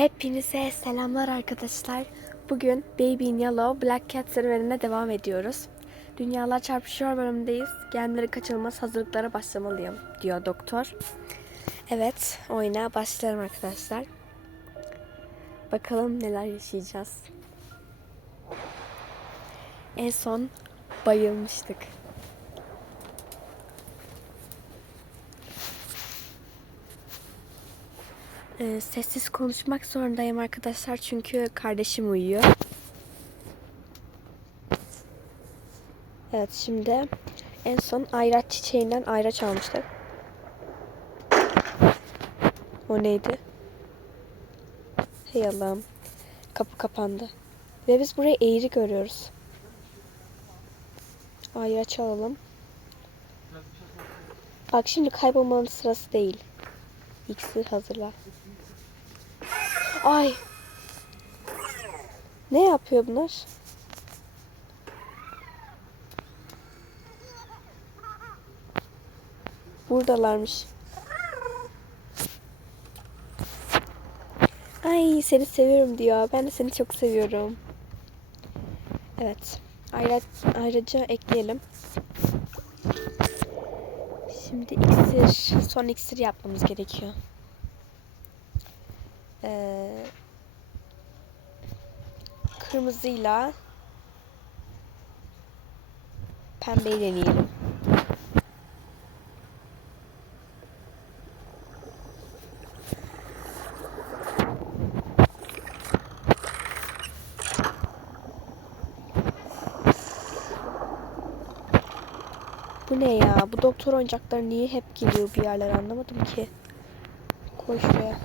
Hepinize selamlar arkadaşlar. Bugün Baby in Yellow Black Cat serüvenine devam ediyoruz. Dünyalar Çarpışıyor bölümündeyiz. Gemleri kaçırılmaz hazırlıklara başlamalıyım diyor doktor. Evet oyuna başlayalım arkadaşlar. Bakalım neler yaşayacağız. En son bayılmıştık. Ee, sessiz konuşmak zorundayım arkadaşlar çünkü kardeşim uyuyor. Evet şimdi en son ayraç çiçeğinden ayraç almıştık. O neydi? Hey Allah'ım. Kapı kapandı. Ve biz burayı eğri görüyoruz. Ayraç alalım. Bak şimdi kaybolmanın sırası değil. İksir hazırla. Ay. Ne yapıyor bunlar? Buradalarmış. Ay seni seviyorum diyor. Ben de seni çok seviyorum. Evet. Ayra, ayrıca ekleyelim. Şimdi iksir, son iksir yapmamız gerekiyor. Ee, kırmızıyla pembeyi deneyelim. Bu ne ya? Bu doktor oyuncakları niye hep geliyor bir yerlere anlamadım ki. Koy şuraya.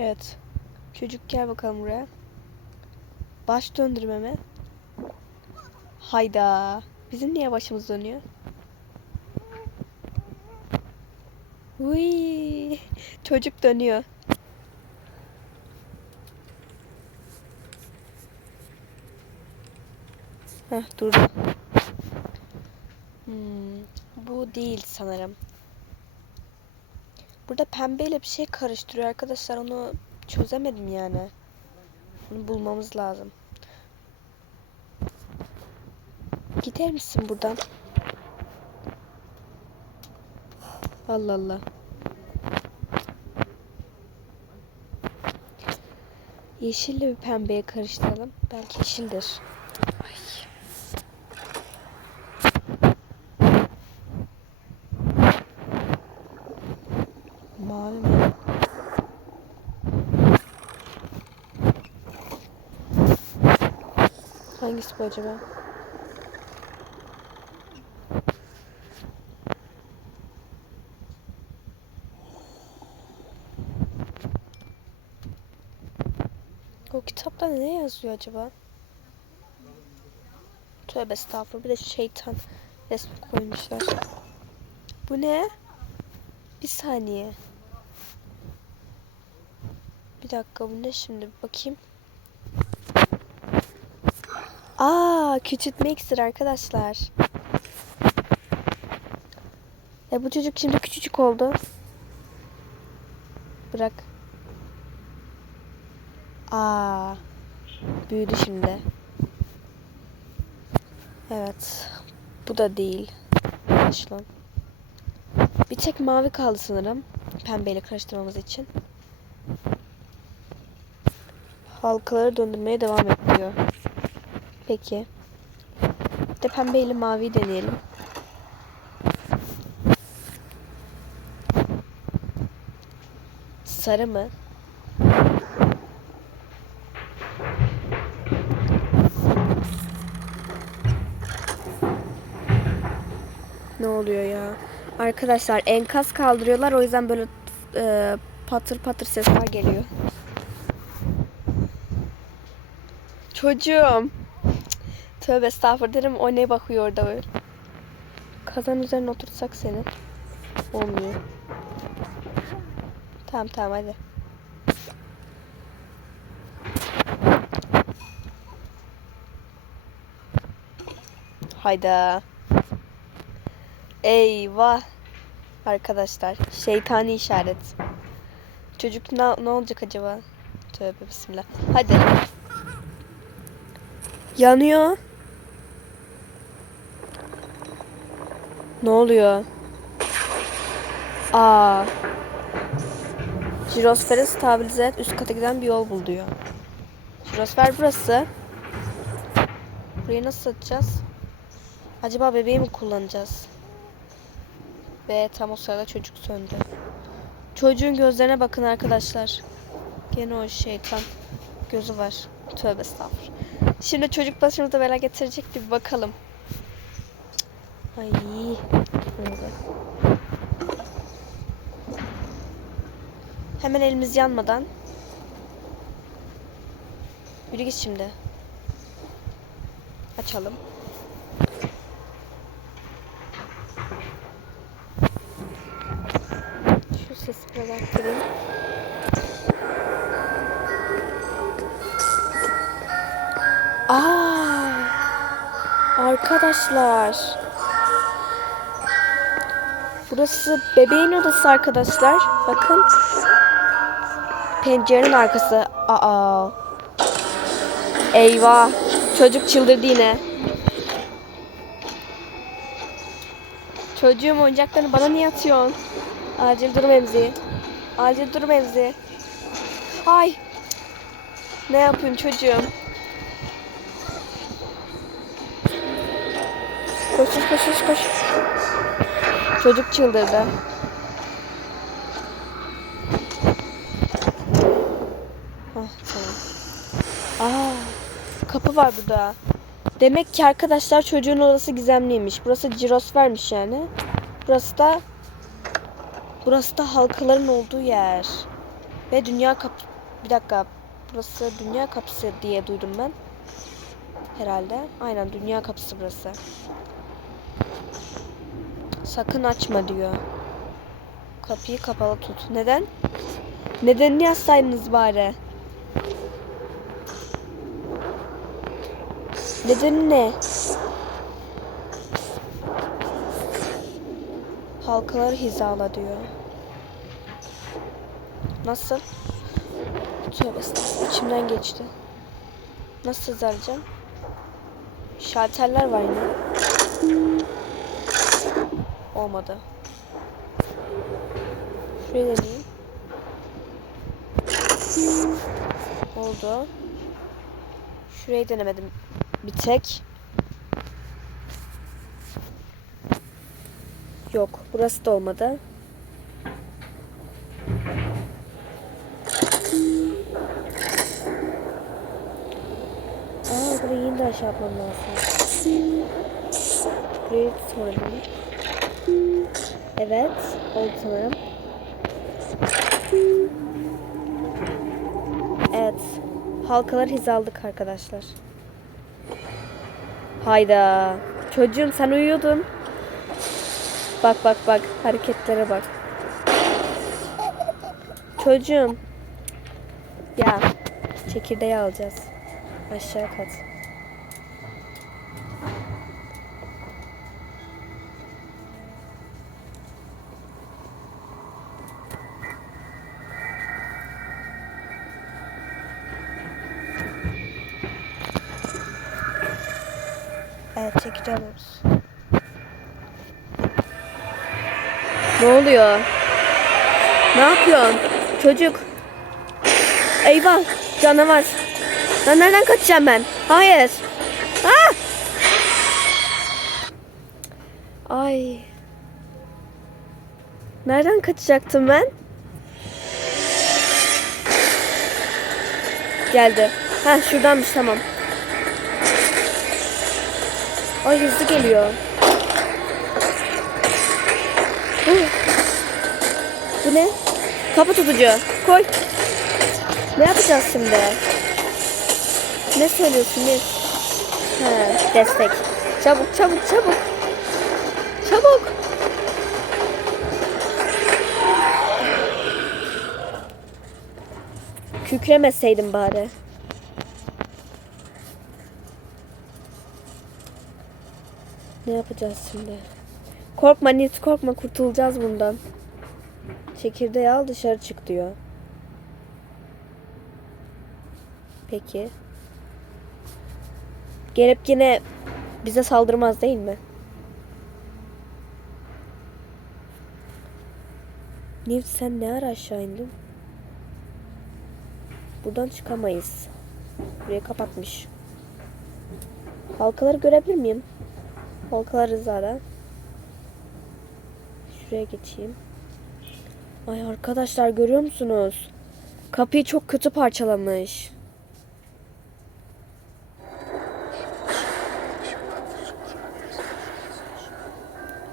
Evet. Çocuk gel bakalım buraya. Baş döndürme mi? Hayda. Bizim niye başımız dönüyor? Uy. Çocuk dönüyor. Heh durdu. Hmm, bu değil sanırım. Burada pembeyle bir şey karıştırıyor arkadaşlar. Onu çözemedim yani. Bunu bulmamız lazım. Gider misin buradan? Allah Allah. Yeşille bir pembeye karıştıralım. Belki yeşildir. Ay. Mavi mi? Hangisi bu acaba? O kitapta ne yazıyor acaba? Tövbe estağfurullah. Bir de şeytan resmi koymuşlar. Bu ne? Bir saniye. Bir dakika bu ne şimdi? Bakayım. Aa, küçültme arkadaşlar. Ya bu çocuk şimdi küçücük oldu. Bırak. Aa, büyüdü şimdi. Evet. Bu da değil. Anlaşılan. Bir tek mavi kaldı sanırım. Pembeyle karıştırmamız için. Halkaları döndürmeye devam ediyor. Peki. Bir de pembeyle mavi deneyelim. Sarı mı? Ne oluyor ya? Arkadaşlar enkaz kaldırıyorlar o yüzden böyle e, patır patır sesler geliyor. Çocuğum. Tövbe estağfurullah derim o ne bakıyor orada böyle. Kazan üzerine oturtsak seni. Olmuyor. Tamam tamam hadi. Hayda. Eyvah. Arkadaşlar şeytani işaret. Çocuk ne, ne olacak acaba? Tövbe bismillah. Hadi. Yanıyor. Ne oluyor? Aa. Jirosferi stabilize et. Üst kata giden bir yol bul diyor. Jirosfer burası. Burayı nasıl atacağız? Acaba bebeği mi kullanacağız? Ve tam o sırada çocuk söndü. Çocuğun gözlerine bakın arkadaşlar. Gene o şeytan gözü var. Tövbe estağfurullah. Şimdi çocuk başımıza bela getirecek bir bakalım. Ay. Hemen elimiz yanmadan. Yürü git şimdi. Açalım. Şu sesi biraz arttırayım. Aa! Arkadaşlar. Burası bebeğin odası arkadaşlar. Bakın. Pencerenin arkası. Aa. Eyvah. Çocuk çıldırdı yine. Çocuğum oyuncaklarını bana niye atıyorsun? Acil durum emzi. Acil durum emzi. Ay. Ne yapıyorsun çocuğum? Koş koş koş koş. Çocuk çıldırdı. Tamam. Aa, kapı var burada. Demek ki arkadaşlar çocuğun odası gizemliymiş. Burası cirosfermiş yani. Burası da Burası da halkaların olduğu yer. Ve dünya kap bir dakika. Burası dünya kapısı diye duydum ben. Herhalde. Aynen dünya kapısı burası. Sakın açma diyor. Kapıyı kapalı tut. Neden? Nedenini yazsaydınız bari. Nedeni ne? Halkaları hizala diyor. Nasıl? Tövbe. İçimden geçti. Nasıl hizalacağım? Şalterler var yine. Olmadı. Şuraya deneyeyim. Oldu. Şurayı denemedim. Bir tek. Yok. Burası da olmadı. Aa burayı yeniden şey yapmam lazım. Burayı soralım. Evet. Oldu. Evet. Halkalar hizaladık arkadaşlar. Hayda. Çocuğum sen uyuyordun. Bak bak bak hareketlere bak. Çocuğum. Ya çekirdeği alacağız. Aşağı kat. Çekirdeği alıyoruz. Ne oluyor? Ne yapıyorsun? Çocuk. Eyvah canavar. Lan nereden kaçacağım ben? Hayır. Ah! Ay. Nereden kaçacaktım ben? Geldi. Ha şuradanmış tamam. Ay hızlı geliyor. Bu ne? Kapı tutucu. Koy. Ne yapacağız şimdi? Ne söylüyorsun ne? Destek. Çabuk çabuk çabuk. Çabuk. Kükremeseydin bari. Ne yapacağız şimdi? Korkma Nils korkma kurtulacağız bundan. Çekirdeği al dışarı çık diyor. Peki. Gelip yine bize saldırmaz değil mi? Nils sen ne ara aşağı indin? Buradan çıkamayız. Burayı kapatmış. Halkaları görebilir miyim? Halkalar hizada. Şuraya geçeyim. Ay arkadaşlar görüyor musunuz? Kapıyı çok kötü parçalamış.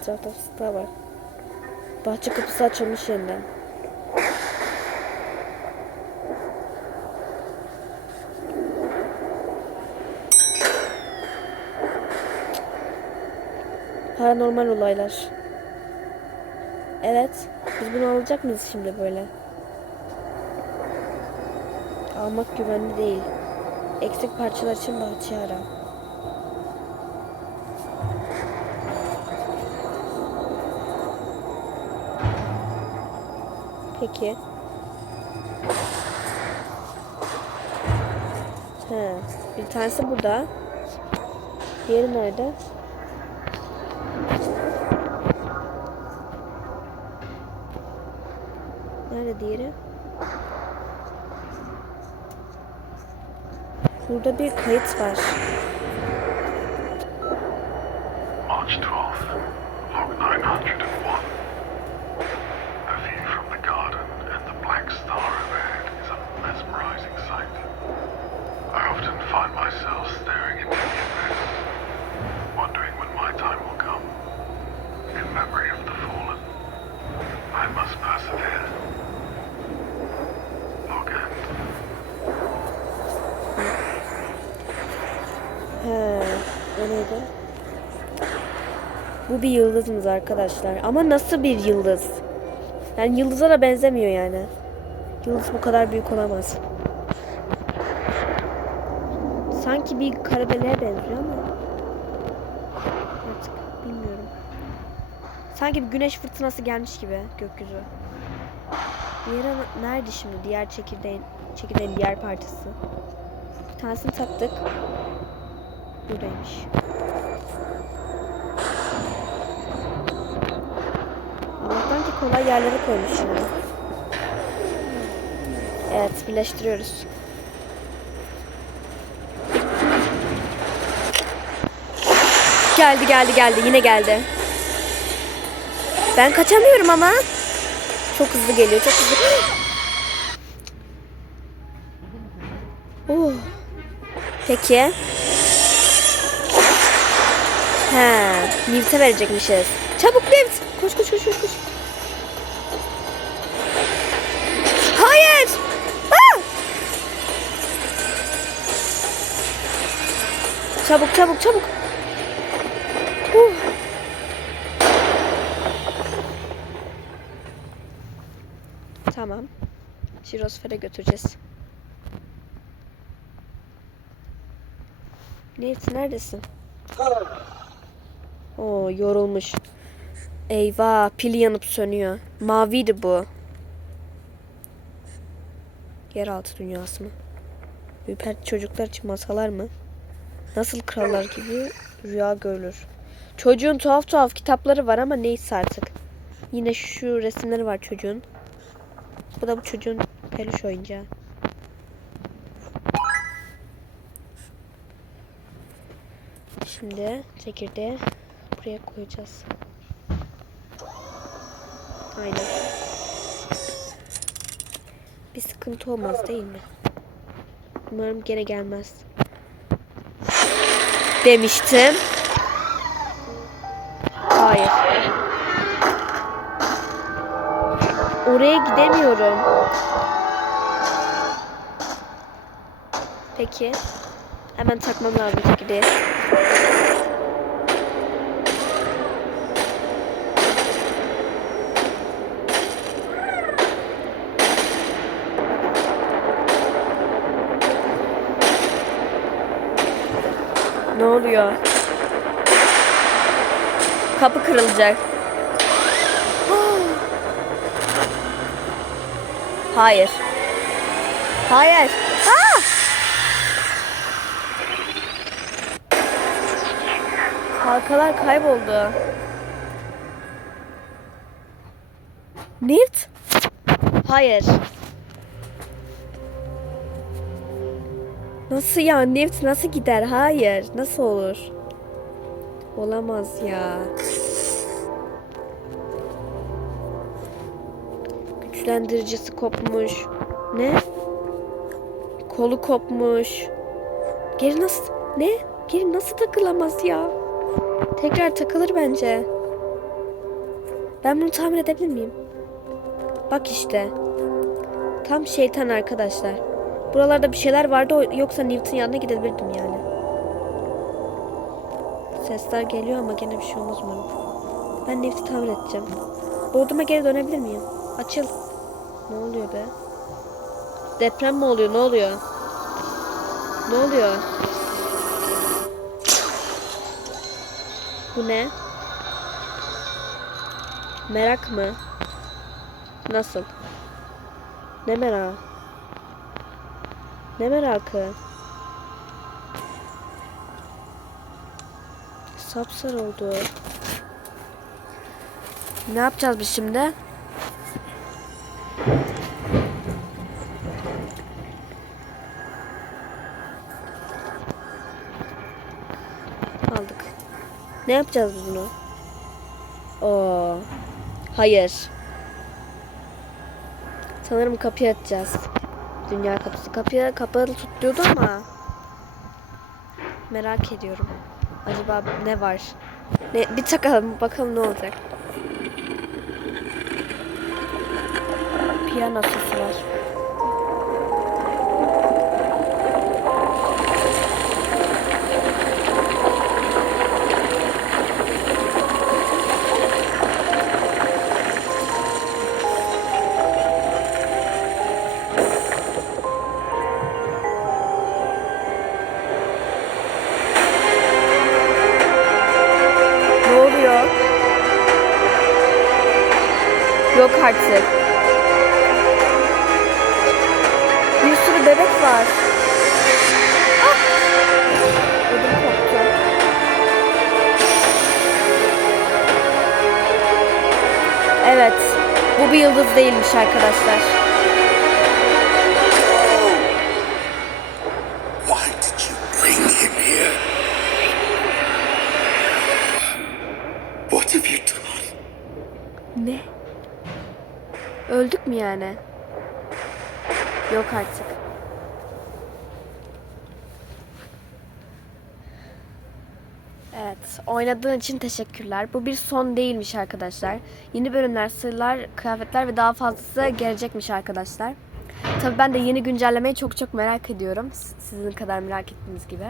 Etrafta fıstığa var. Bahçe kapısı açılmış yeniden. Paranormal olaylar. Evet. Biz bunu alacak mıyız şimdi böyle? Almak güvenli değil. Eksik parçalar için bahçe ara. Peki. He, bir tanesi burada. Diğeri nerede? Diğeri? Burada bir kayıt var. Bir yıldızımız arkadaşlar. Ama nasıl bir yıldız? Yani yıldıza da benzemiyor yani. Yıldız bu kadar büyük olamaz. Sanki bir karabeleğe benziyor ama. Artık bilmiyorum. Sanki bir güneş fırtınası gelmiş gibi gökyüzü. Diğeri nerede şimdi? Diğer çekirdeğin, çekirdeğin diğer parçası. Bir tanesini taktık. Buradaymış. Allah'tan ki kolay yerlere koymuş şimdi. Evet birleştiriyoruz. Geldi geldi geldi yine geldi. Ben kaçamıyorum ama. Çok hızlı geliyor çok hızlı. Oh. Peki. He, Newt'e verecekmişiz. Çabuk Newt. Koş koş koş koş koş. Hayır. Aa! Çabuk çabuk çabuk. Uh. Tamam. Jirosfer'e götüreceğiz. Newt neredesin? Oo yorulmuş. Eyvah pili yanıp sönüyor. Maviydi bu. Yeraltı dünyası mı? Ürper çocuklar için masalar mı? Nasıl krallar gibi rüya görülür. Çocuğun tuhaf tuhaf kitapları var ama neyse artık. Yine şu resimleri var çocuğun. Bu da bu çocuğun peluş oyuncağı. Şimdi çekirdeği buraya koyacağız. Aynen. Bir sıkıntı olmaz değil mi? Umarım gene gelmez. Demiştim. Hayır. Oraya gidemiyorum. Peki. Hemen takmam lazım çekirdeği. Oluyor? Kapı kırılacak. Hayır. Hayır. Aa! Halkalar kayboldu. Newt? Hayır. Nasıl ya? Newt nasıl gider? Hayır. Nasıl olur? Olamaz ya. Güçlendiricisi kopmuş. Ne? Kolu kopmuş. Geri nasıl? Ne? Geri nasıl takılamaz ya? Tekrar takılır bence. Ben bunu tahmin edebilir miyim? Bak işte. Tam şeytan arkadaşlar. Buralarda bir şeyler vardı yoksa Newton yanına gidebilirdim yani. Sesler geliyor ama gene bir şey olmaz umarım. Ben Newt'i tahmin edeceğim. Bodrum'a geri dönebilir miyim? Açıl. Ne oluyor be? Deprem mi oluyor? Ne oluyor? Ne oluyor? Bu ne? Merak mı? Nasıl? Ne merak? Ne merakı? Sapsar oldu. Ne yapacağız biz şimdi? Aldık. Ne yapacağız biz bunu? Oo. Hayır. Sanırım kapıyı açacağız. Dünya kapısı. Kapıya kapalı tutuyordu ama. Merak ediyorum. Acaba ne var? Ne, bir takalım bakalım ne olacak. Piyano sesi var. Yok artık. Bir sürü bebek var. Ah! Koptu. Evet. Bu bir yıldız değilmiş arkadaşlar. Yani? Yok artık. Evet, oynadığın için teşekkürler. Bu bir son değilmiş arkadaşlar. Yeni bölümler, sırlar, kıyafetler ve daha fazlası gelecekmiş arkadaşlar. Tabii ben de yeni güncellemeyi çok çok merak ediyorum. Sizin kadar merak ettiğiniz gibi.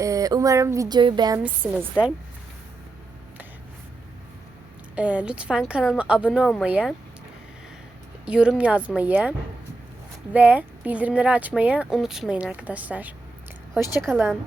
Ee, umarım videoyu beğenmişsinizdir. Ee, lütfen kanalıma abone olmayı, yorum yazmayı ve bildirimleri açmayı unutmayın arkadaşlar. Hoşçakalın.